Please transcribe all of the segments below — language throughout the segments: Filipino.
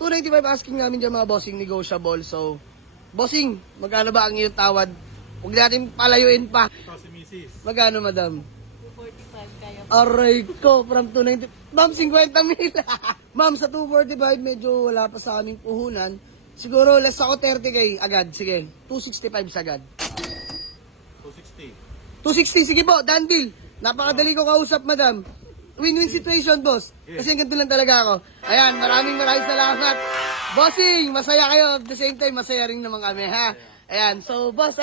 295 asking namin dyan mga bossing, negotiable. So, bossing, magkano ba ang iyong tawad? Huwag natin palayuin pa. Ito si Mrs. Magkano, madam? 245 kaya. Aray ko, from 290. Ma'am, 50 mil. Ma'am, sa 245, medyo wala pa sa aming puhunan. Siguro, less ako 30k agad. Sige, 265 sagad. 260. 260, sige po, done deal. Napakadali ko kausap, madam. Win-win situation, boss. Kasi ganito lang talaga ako. Ayan, maraming salamat. Bossing, masaya kayo. At the same time, masaya rin naman kami, ha? Ayan, so, boss,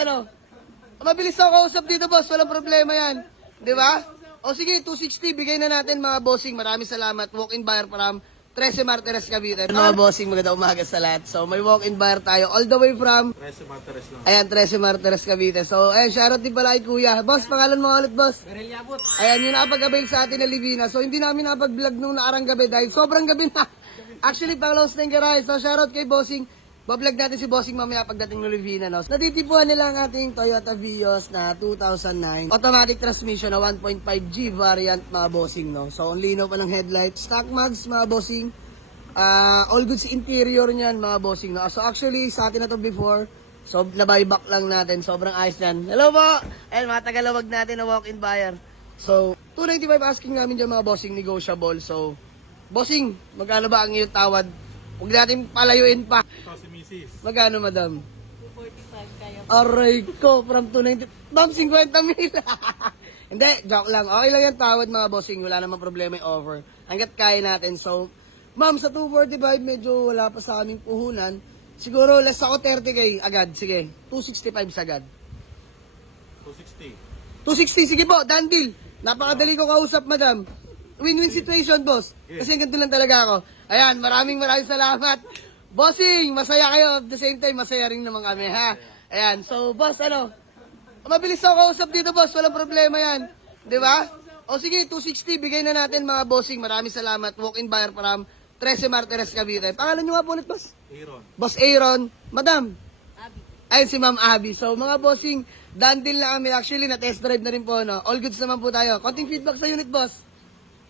mabilis ako kausap dito, boss. Walang problema yan. Di ba? O sige, 260, bigay na natin, mga bossing. Maraming salamat. Walk-in buyer from 13 Martires, Cavite. Mga bossing, magandang umaga sa lahat. So, may walk-in buyer tayo all the way from... 13 Martires lang. Ayan, 13 Martires, Cavite. So, ayan, shoutout din pala kay Kuya. Boss, pangalan mo ulit, boss? Berelyabot. Ayan, yung nakapag-avail sa atin na Livina. So, hindi namin nakapag-vlog nung nakarang gabi dahil sobrang gabi na. Actually, pang-close na yung garage. So, shoutout kay Bossing. Bablog natin si Bossing mamaya pagdating ng Livina. No? Natitipuan nila ang ating Toyota Vios na 2009. Automatic transmission na 1.5G variant, mga Bossing. No? So, ang linaw pa ng headlight. Stock mags, mga Bossing. All goods interior niyan, mga Bossing. No? So, actually, sa atin na to before. So, na-buyback lang natin. Sobrang ayos yan. Hello po! Ayan, mga tagalawag natin na walk-in buyer. So, 295 asking namin dyan, mga Bossing, negotiable. So, Bossing, magkano ba ang iyong tawad? Huwag natin palayuin pa. Ito si Mrs. Magkano, madam? 245 kaya. Aray ko, from 290. Ma'am, 50 mil. Hindi, joke lang. Okay lang yung tawad, mga Bossing. Wala namang problema yung offer. Hanggat kaya natin. So, ma'am, sa 245, medyo wala pa sa aming puhunan. Siguro, less ako 30k agad. Sige, 265 sagad. 260. 260, sige po, done deal. Napakadali ko kausap, madam. Win-win situation, boss. Kasi ganito lang talaga ako. Ayan, maraming salamat. Bossing, masaya kayo. At the same time, masaya rin naman kami, ha? Ayan, so, boss, mabilis ako kausap dito, boss. Walang problema yan. Di ba? O sige, 260, bigay na natin, mga bossing. Maraming salamat. Walk-in buyer from 13 Martires, Cavite. Pangalan nyo nga po ulit, boss? Aaron. Boss Aaron. Madam? Abi. Ayun si Ma'am Abby. So, mga bossing, done deal na kami. Actually, na-test drive na rin po, no? All goods naman po tayo. Konting feedback sa unit, boss.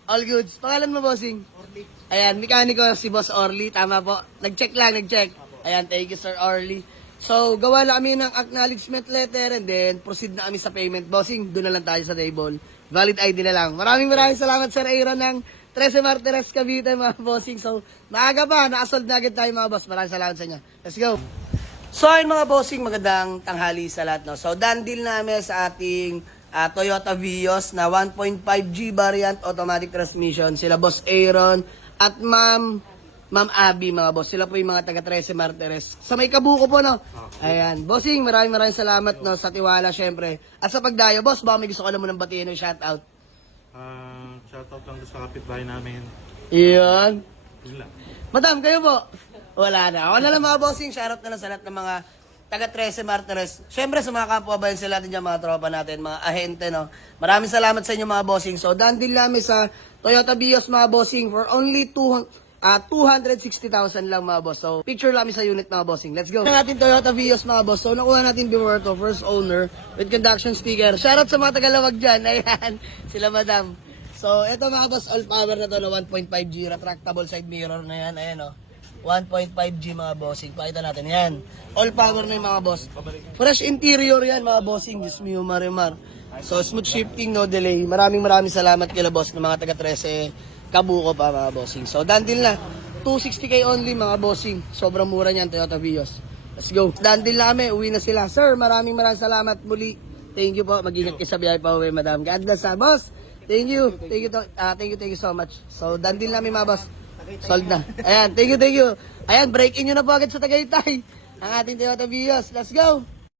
All goods. Pangalan mo, bossing? Orly. Ayan, mekaniko si Boss Orly. Tama po. Nag-check lang, nag-check. Ayan, thank you, Sir Orly. So, gawa na kami ng acknowledgement letter and then proceed na kami sa payment. Bossing, doon na lang tayo sa table. Valid ID na lang. Maraming salamat, Sir Aaron, ng 13 Martires, Cavite, mga bossing. So, maaga pa. Nakasold na agad tayo, mga boss. Maraming salamat sa inyo. Let's go. So, ayun, mga bossing, magandang tanghali sa lahat. No? So, done deal namin sa ating Toyota Vios na 1.5G variant automatic transmission. Sila Boss Aaron at Ma'am Abby, mga boss. Sila po yung mga taga 13 Martires. Sa may kabuko po, no? Ayan. Bossing, maraming salamat, no? Sa tiwala, syempre. At sa pagdayo, boss, baka may gusto ka naman ng batiin o shoutout. Shoutout lang doon sa kapitbahay namin. Iyan. Yun lang. Madam, kayo po? Wala na. Ako na lang, mga bossing. Shoutout na lang sa lahat ng mga taga 13 Martires. Syempre, sa mga kapwa bayan sila natin dyan, mga tropa natin, mga ahente, no? Maraming salamat sa inyo, mga bossing. So, done din namin sa Toyota Vios, mga bossing, for only 260,000 lang, mga boss. So, picture lang sa unit, mga bossing. Let's go. Natin Toyota Vios, mga boss. So, nakuha natin before to, first owner, with conduction sticker. Shoutout sa mga tagalawag dyan. Ayan, sila madam. So, eto mga boss, all power na to na 1.5G, retractable side mirror na yan. Ayan, oh. 1.5G, mga bossing. Pakita natin yan. All power na yung mga boss. Fresh interior yan, mga bossing. Diyos mio, marimar. So, smooth shifting, no delay. Maraming salamat kila boss ng mga taga 13 Kabuko pa, mga bossing. So, done deal na. 260k only, mga bossing. Sobrang mura niyan, Toyota Vios. Let's go. Done deal na kami. Uwi na sila. Sir, maraming salamat muli. Thank you po. Mag-ingat kayo sa biyahe pa uwi, madam. God bless, boss. Thank you. Thank you so much. So, done deal namin, mga boss. Sold na. Ayan, thank you. Ayan, break in nyo na po agad sa Tagaytay. Ang ating Toyota Vios. Let's go!